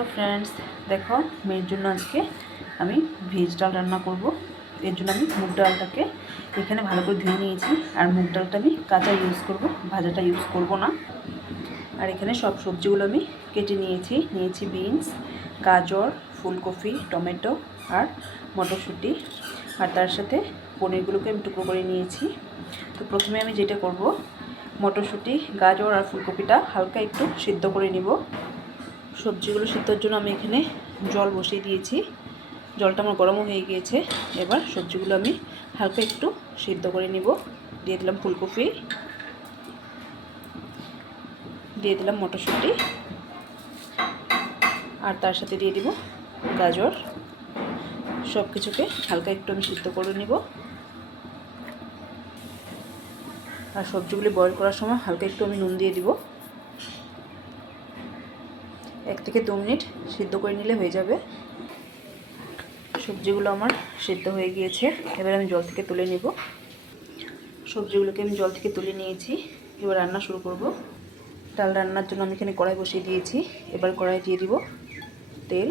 Hello friends, দেখো মেয়ের জন্য আজকে আমি ভেজ ডাল রান্না করব। এর জন্য আমি মুগ ডালটাকে এখানে ভালো করে ধুয়ে নিয়েছি। আর মুগ ডালটা আমি কাঁচা ইউজ করব, ভাজাটা ইউজ করব না। আর এখানে সব সবজিগুলো আমি কেটে নিয়েছি বিনস, গাজর, ফুলকপি, টমেটো আর মটরশুঁটি। আর তার সাথে পনিরগুলোকে আমি টুকরো করে নিয়েছি। তো প্রথমে আমি যেটা করব, মটরশুঁটি, গাজর আর ফুলকপিটা হালকা একটু সিদ্ধ করে নিব। সবজিগুলো সিদ্ধর জন্য আমি এখানে জল বসিয়ে দিয়েছি। জলটা আমার গরমও হয়ে গিয়েছে। এবার সবজিগুলো আমি হালকা একটু সিদ্ধ করে নিব। দিয়ে দিলাম ফুলকপি, দিয়ে দিলাম মটরশুঁটি আর তার সাথে দিয়ে দিব গাজর। সব কিছুকে হালকা একটু আমি সিদ্ধ করে নিব। আর সবজিগুলি বয়েল করার সময় হালকা একটু আমি নুন দিয়ে দিব। 1 থেকে 2 মিনিট সিদ্ধ করে নিলে হয়ে যাবে। সবজিগুলো আমার সিদ্ধ হয়ে গিয়েছে। এবার আমি জল থেকে তুলে নেব। সবজিগুলোকে আমি জল থেকে তুলে নিয়েছি। এবার রান্না শুরু করব। ডাল রান্নার জন্য আমি এখানে কড়াই বসিয়ে দিয়েছি। এবার কড়াই দিয়ে দিব তেল।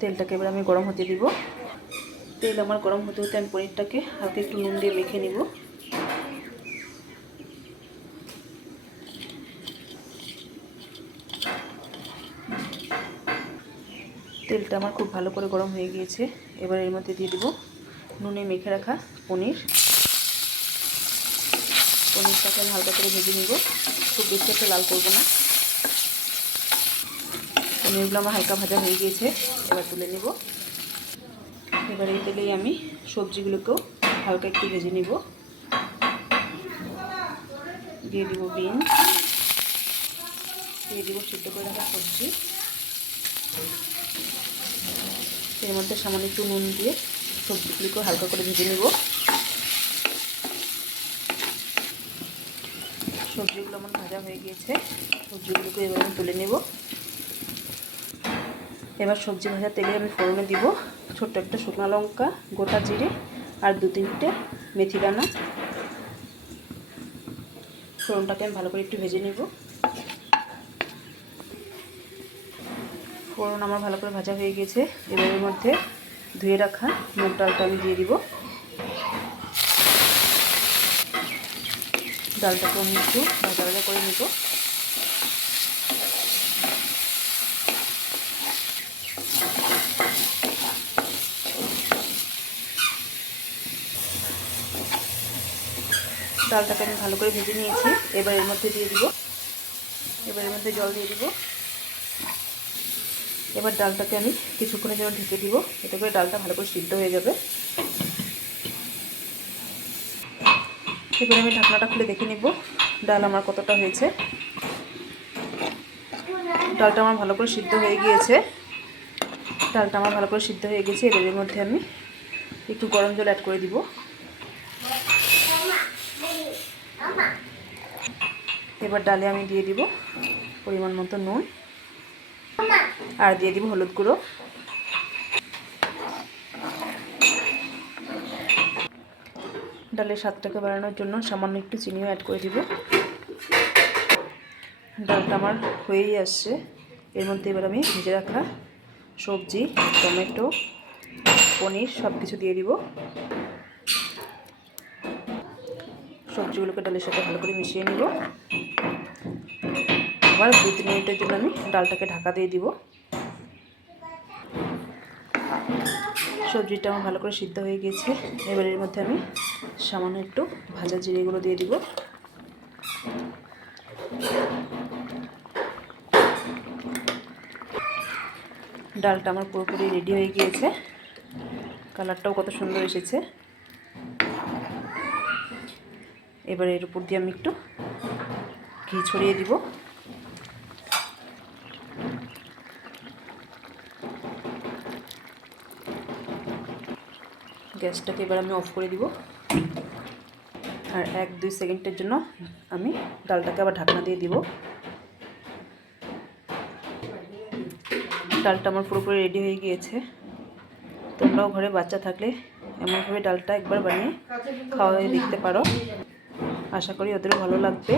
তেলটাকে এবার আমি গরম হতে দিব। তেল আমার গরম হতে হতে আমি পনিরটাকে হালকা একটু নুন দিয়ে মেখে নিব। তেলটা আমার খুব ভালো করে গরম হয়ে গিয়েছে। এবার এর মধ্যে দিয়ে দিব নুনে মেখে রাখা পনির। পনিরটাকে আমি হালকা করে ভেজে নিব, খুব বেশি একটা লাল করব না। পনিরগুলো আমার হালকা ভাজা হয়ে গিয়েছে। এবার তুলে নেব। এবার এই তেলেই আমি সবজিগুলোকেও হালকা একটু ভেজে নিব। দিয়ে দিব বিনস, দিয়ে দিব সিদ্ধ করে রাখা সবজি। এর মধ্যে সামান্য একটু নুন দিয়ে সবজিগুলিকেও হালকা করে ভেজে নেব। সবজিগুলো আমার ভাজা হয়ে গিয়েছে। সবজিগুলোকে এবার আমি তুলে নেব। এবার সবজি ভাজা তেলে আমি ফোড়নে দিব ছোট্ট একটা শুকনো লঙ্কা, গোটা জিরে আর 2-3টে মেথি দানা। ফোড়নটাকে আমি ভালো করে একটু ভেজে নেব। ফোড়ন আমার ভালো করে ভাজা হয়ে গিয়েছে। এবার এর মধ্যে ধুয়ে রাখা মুগ ডালটা আমি দিয়ে দিব। ডালটাকে আমি একটু ভাজা ভাজা করে নেব। ডালটাকে আমি ভালো করে ভেজে নিয়েছি। এবার এর মধ্যে দিয়ে দিব, এবার এর মধ্যে জল দিয়ে দিব। এবার ডালটাকে আমি কিছুক্ষণের জন্য ঢেকে দিব, এতে করে ডালটা ভালো করে সিদ্ধ হয়ে যাবে। এবার আমি ঢাকনাটা খুলে দেখে নিব ডাল আমার কতটা হয়েছে। ডালটা আমার ভালো করে সিদ্ধ হয়ে গিয়েছে। ডালটা আমার ভালো করে সিদ্ধ হয়ে গেছে। এবার এর মধ্যে আমি একটু গরম জল অ্যাড করে দিব। এবার ডালে আমি দিয়ে দিব পরিমাণ মতো নুন আর দিয়ে দিব হলুদ গুঁড়ো। ডালের স্বাদটাকে বাড়ানোর জন্য সামান্য একটু চিনিও অ্যাড করে দিব। ডালটা আমার হয়েই আসছে। এর মধ্যে এবার আমি ভেজে রাখা সবজি, টমেটো, পনির সব কিছু দিয়ে দিব। সবজিগুলোকে ডালের সাথে ভালো করে মিশিয়ে নিব। আবার 2-3 মিনিটের জন্য আমি ডালটাকে ঢাকা দিয়ে দিব। সবজিটা আমার ভালো করে সিদ্ধ হয়ে গেছে। এবার এর মধ্যে আমি সামান্য একটু ভাজা জিরেগুলো দিয়ে দিব। ডালটা আমার পুরোপুরি রেডি হয়ে গিয়েছে। কালারটাও কত সুন্দর এসেছে। এবার এর উপর দিয়ে আমি একটু ঘি ছড়িয়ে দিব। গ্যাসটাকে এবার আমি অফ করে দিব। আর 1-2 সেকেন্ডের জন্য আমি ডালটাকে আবার ঢাকনা দিয়ে দিব। ডালটা আমার পুরোপুরি রেডি হয়ে গিয়েছে। তোমরাও ঘরে বাচ্চা থাকলে এমনভাবে ডালটা একবার বানিয়ে খাওয়াই দেখতে পারো। আশা করি ওদেরও ভালো লাগবে।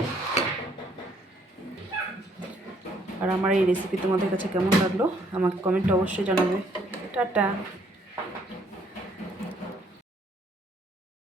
আর আমার এই রেসিপি তোমাদের কাছে কেমন লাগলো আমাকে কমেন্টে অবশ্যই জানাবে। টাটা।